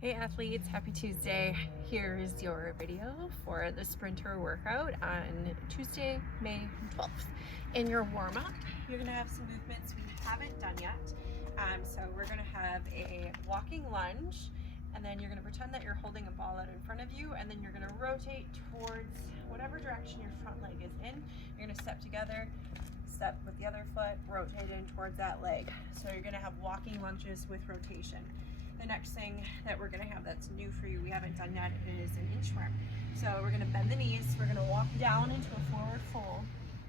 Hey athletes, happy Tuesday. Here is your video for the sprinter workout on Tuesday, May 12th. In your warm-up, you're gonna have some movements we haven't done yet. So we're gonna have a walking lunge, and then you're gonna pretend that you're holding a ball out in front of you, and then you're gonna rotate towards whatever direction your front leg is in. You're gonna step together, step with the other foot, rotate in towards that leg. So you're gonna have walking lunges with rotation. The next thing that we're gonna have that's new for you, we haven't done yet, is an inchworm. So we're gonna bend the knees, we're gonna walk down into a forward fold,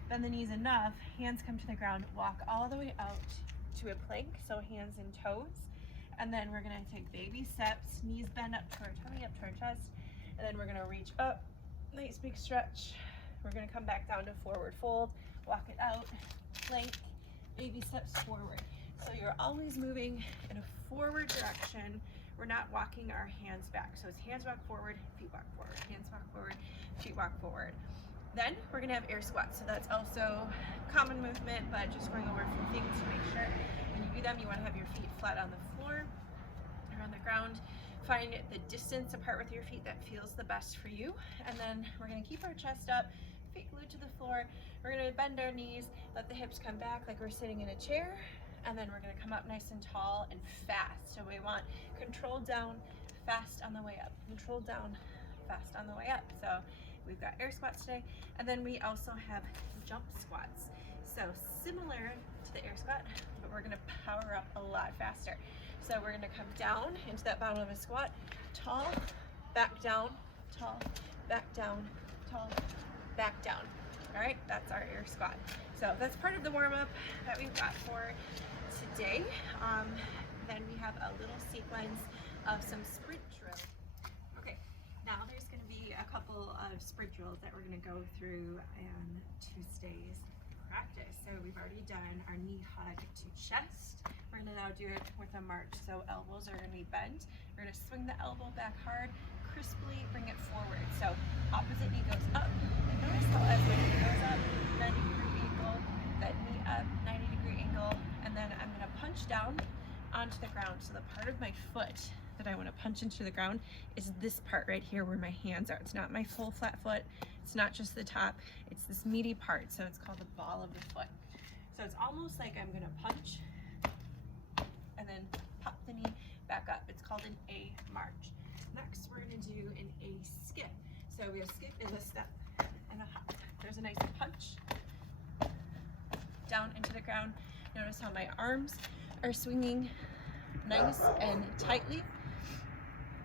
bend the knees enough, hands come to the ground, walk all the way out to a plank, so hands and toes. And then we're gonna take baby steps, knees bend up to our tummy, up to our chest, and then we're gonna reach up, nice big stretch. We're gonna come back down to forward fold, walk it out, plank, baby steps forward. So you're always moving in a forward direction. We're not walking our hands back. So it's hands walk forward, feet walk forward, hands walk forward, feet walk forward. Then we're gonna have air squats. So that's also common movement, but just going over a few things to make sure when you do them, you wanna have your feet flat on the floor or on the ground. Find the distance apart with your feet that feels the best for you. And then we're gonna keep our chest up, feet glued to the floor. We're gonna bend our knees, let the hips come back like we're sitting in a chair. And then we're gonna come up nice and tall and fast. So we want control down, fast on the way up. Control down, fast on the way up. So we've got air squats today. And then we also have jump squats. So similar to the air squat, but we're gonna power up a lot faster. So we're gonna come down into that bottom of a squat, tall, back down, tall, back down, tall, back down. All right, that's our air squat. So that's part of the warm-up that we've got for today. Then we have a little sequence of some sprint drills. Okay, now there's gonna be a couple of sprint drills that we're gonna go through in Tuesday's practice. So we've already done our knee hug to chest. We're gonna now do it with a march. So elbows are gonna be bent. We're gonna swing the elbow back hard, crisply bring it forward. So opposite knee goes up. And notice how as my knee goes up, 90-degree angle, that knee up, 90-degree angle, and then I'm gonna punch down onto the ground. So the part of my foot that I wanna punch into the ground is this part right here where my hands are. It's not my full flat foot. It's not just the top. It's this meaty part. So it's called the ball of the foot. So it's almost like I'm gonna punch and then pop the knee back up. It's called an A march. Next, we're gonna do an A skip. So a skip is a step and a hop. There's a nice punch down into the ground. Notice how my arms are swinging nice and tightly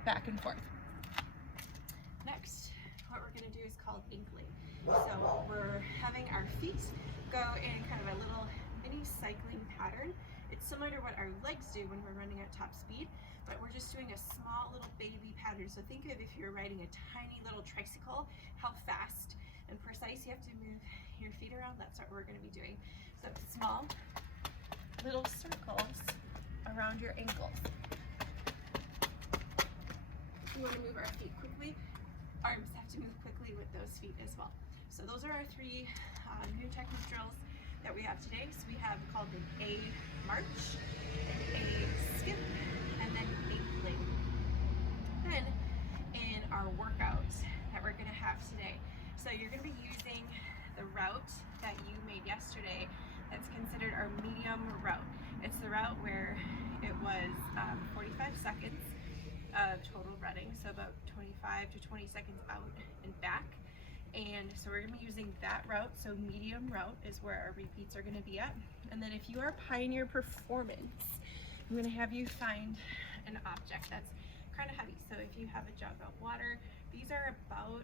back and forth. Next, what we're gonna do is called ankling. So we're having our feet go in kind of a little mini cycling pattern. It's similar to what our legs do when we're running at top speed, but we're just doing a small little baby pattern. So think of if you're riding a tiny little tricycle, how fast and precise you have to move your feet around. That's what we're gonna be doing. So small little circles around your ankles. We want to move our feet quickly. Arms have to move quickly with those feet as well. So those are our three new technique drills that we have today. So we have called an A march, an A skip, and then ankling. Then in our workouts that we're going to have today, so you're going to be using the route that you made yesterday. That's considered our medium route. It's the route where it was 45 seconds of total running, so about 25 to 20 seconds out and back. And so we're gonna be using that route. So medium route is where our repeats are gonna be at. And then if you are Pioneer Performance, I'm gonna have you find an object that's kind of heavy. So if you have a jug of water, these are about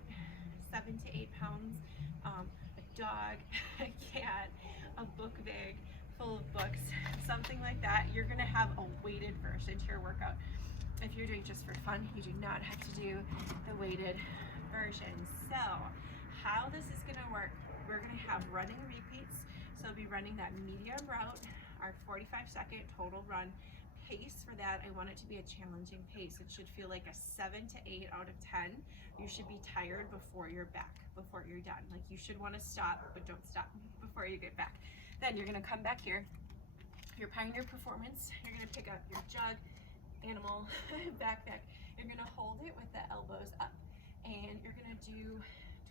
7 to 8 pounds. A dog, a cat, a book bag full of books, something like that. You're gonna have a weighted version to your workout. If you're doing just for fun, you do not have to do the weighted version. So how this is gonna work, we're gonna have running repeats. So we'll be running that medium route, our 45-second total run. Pace for that, I want it to be a challenging pace. It should feel like a 7 to 8 out of 10. You should be tired before you're back, before you're done. Like you should want to stop, but don't stop before you get back. Then you're gonna come back here. Your Pioneer Performance, you're gonna pick up your jug, animal, backpack, You're gonna hold it with the elbows up, and you're gonna do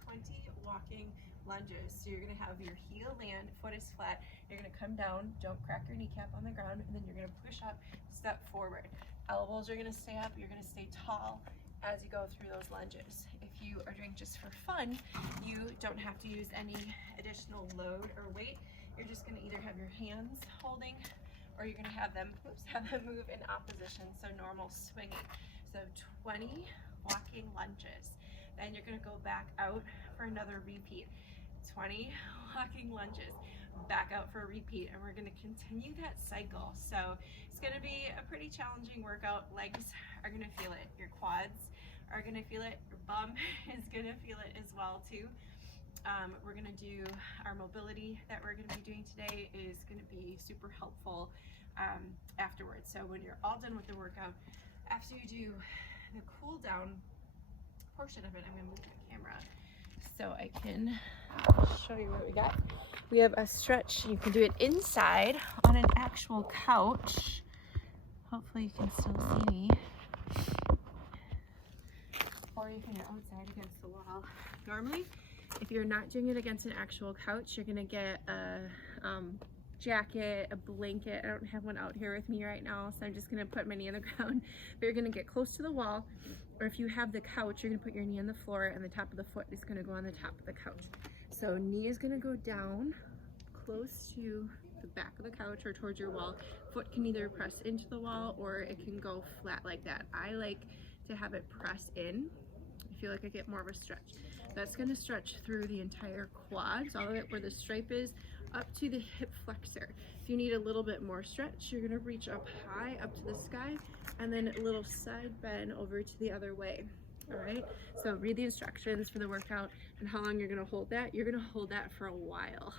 20 walking lunges. So you're gonna have your heel land, foot is flat, you're gonna come down, don't crack your kneecap on the ground, and then you're gonna push up, step forward. Elbows are gonna stay up, you're gonna stay tall as you go through those lunges. If you are doing just for fun, you don't have to use any additional load or weight. You're just gonna either have your hands holding, or you're gonna have them move in opposition, so normal swinging. So 20 walking lunges. Then you're gonna go back out for another repeat. 20 walking lunges, back out for a repeat, and we're gonna continue that cycle. So it's gonna be a pretty challenging workout. Legs are gonna feel it, your quads are gonna feel it, your bum is gonna feel it as well too. We're gonna do our mobility that we're gonna be doing today is gonna be super helpful afterwards. So when you're all done with the workout, after you do the cool down portion of it, I'm gonna move my camera so I can show you what we got. We have a stretch. You can do it inside on an actual couch. Hopefully you can still see me. Or you can go outside against the wall. Normally, if you're not doing it against an actual couch, you're gonna get a jacket, a blanket. I don't have one out here with me right now, so I'm just gonna put my knee on the ground. But you're gonna get close to the wall, or if you have the couch, you're gonna put your knee on the floor and the top of the foot is gonna go on the top of the couch. So knee is gonna go down close to the back of the couch or towards your wall. Foot can either press into the wall or it can go flat like that. I like to have it press in. I feel like I get more of a stretch. That's gonna stretch through the entire quads, all of it where the stripe is, up to the hip flexor. If you need a little bit more stretch, you're gonna reach up high, up to the sky, and then a little side bend over to the other way. All right, so read the instructions for the workout and how long you're gonna hold that. You're gonna hold that for a while,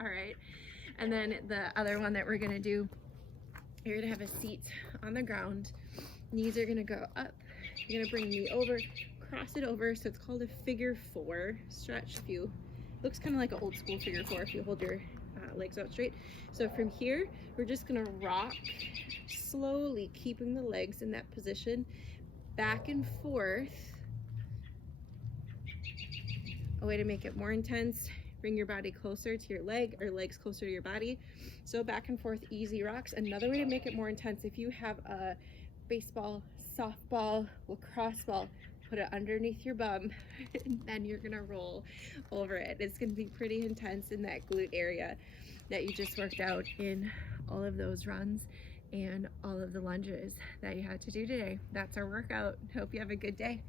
all right? And then the other one that we're gonna do, you're gonna have a seat on the ground. Knees are gonna go up. You're gonna bring knee over, cross it over, so it's called a figure 4 stretch. If you, looks kind of like an old school figure 4 if you hold your legs out straight. So from here, we're just gonna rock slowly, keeping the legs in that position, back and forth. A way to make it more intense, bring your body closer to your leg or legs closer to your body. So back and forth, easy rocks. Another way to make it more intense, if you have a baseball, softball, lacrosse ball, put it underneath your bum and then you're gonna roll over it. It's gonna be pretty intense in that glute area that you just worked out in all of those runs and all of the lunges that you had to do today. That's our workout. Hope you have a good day.